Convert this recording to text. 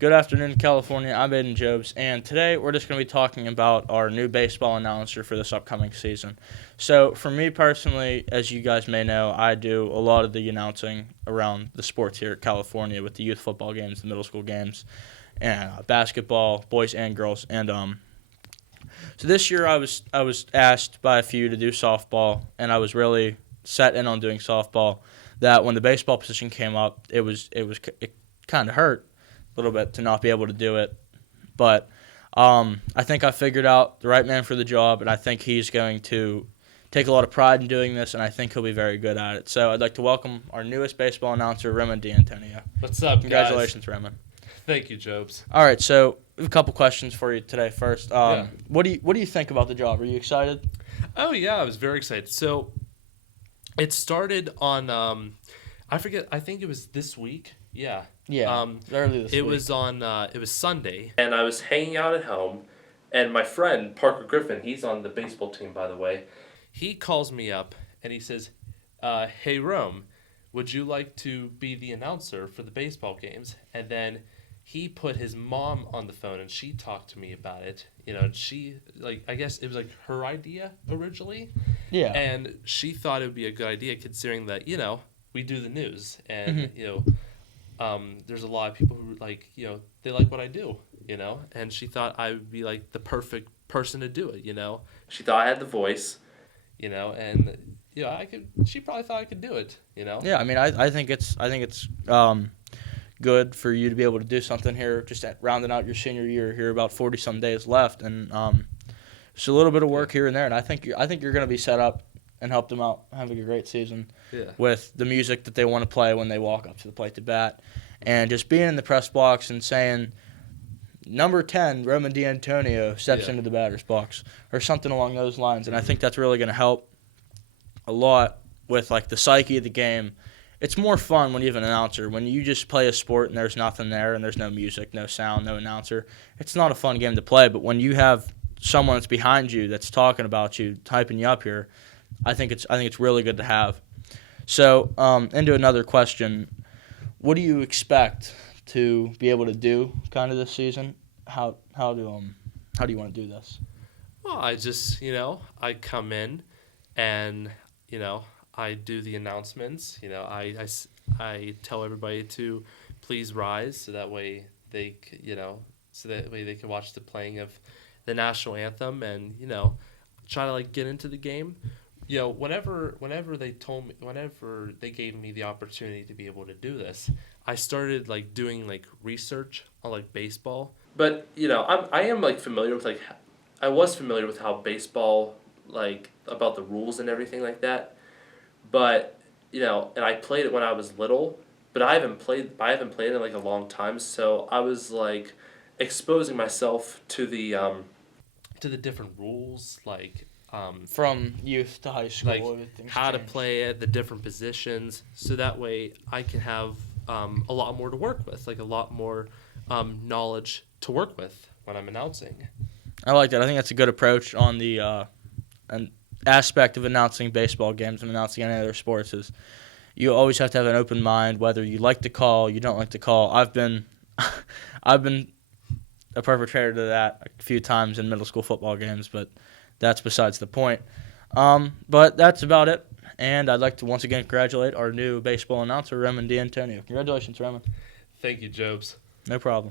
Good afternoon, California. I'm Aiden Jobs, and today we're just going to be talking about our new baseball announcer for this upcoming season. So, for me personally, as you guys may know, I do a lot of the announcing around the sports here at California with the youth football games, the middle school games, and basketball, boys and girls. And so this year I was asked by a few to do softball, and I was really set in on doing softball. That when the baseball position came up, it kind of hurt a little bit to not be able to do it. But I think I figured out the right man for the job, and I think he's going to take a lot of pride in doing this, and I think he'll be very good at it. So I'd like to welcome our newest baseball announcer, Roman D'Antonio. What's up, Congratulations, guys? Roman. Thank you, Jobs. All right, so we have a couple questions for you today. First, what do you think about the job? Are you excited? Oh yeah, I was very excited. So it started on I forget. I think it was this week. Yeah. Yeah. Early this week. It was Sunday, and I was hanging out at home, and my friend Parker Griffin, he's on the baseball team, by the way. He calls me up and he says, "Hey Rome, would you like to be the announcer for the baseball games?" And then he put his mom on the phone and she talked to me about it. And she, I guess it was her idea originally. Yeah. And she thought it would be a good idea considering that, we do the news and, there's a lot of people who they like what I do, and she thought I would be the perfect person to do it, She thought I had the voice, and she probably thought I could do it, Yeah, I mean, I think it's good for you to be able to do something here, just rounding out your senior year here, about 40-some days left, and just a little bit of work here and there, and I think you're going to be set up and help them out having a great season with the music that they want to play when they walk up to the plate to bat, and just being in the press box and saying, number 10, Roman D'Antonio steps into the batter's box, or something along those lines, and I think that's really going to help a lot with the psyche of the game. It's more fun when you have an announcer. When you just play a sport and there's nothing there and there's no music, no sound, no announcer, it's not a fun game to play. But when you have someone that's behind you that's talking about you, typing you up here, I think it's really good to have. So, into another question, what do you expect to be able to do kind of this season? How do you want to do this? Well, I just I come in and I do the announcements. I tell everybody to please rise, so that way they can watch the playing of the national anthem, and try to get into the game. Whenever they gave me the opportunity to be able to do this, I started doing research on baseball. But I am familiar with I was familiar with how baseball about the rules and everything like that. But and I played it when I was little, but I haven't played it in a long time. So I was exposing myself to the different rules, from youth to high school, how to play at the different positions, so that way I can have a lot more to work with, a lot more knowledge to work with when I'm announcing. I like that. I think that's a good approach on the an aspect of announcing baseball games and announcing any other sports. Is you always have to have an open mind, whether you like to call, you don't like to call. I've been a perpetrator to that a few times in middle school football games, but that's besides the point. But that's about it. And I'd like to once again congratulate our new baseball announcer, Roman D'Antonio. Congratulations, Roman. Thank you, Jobs. No problem.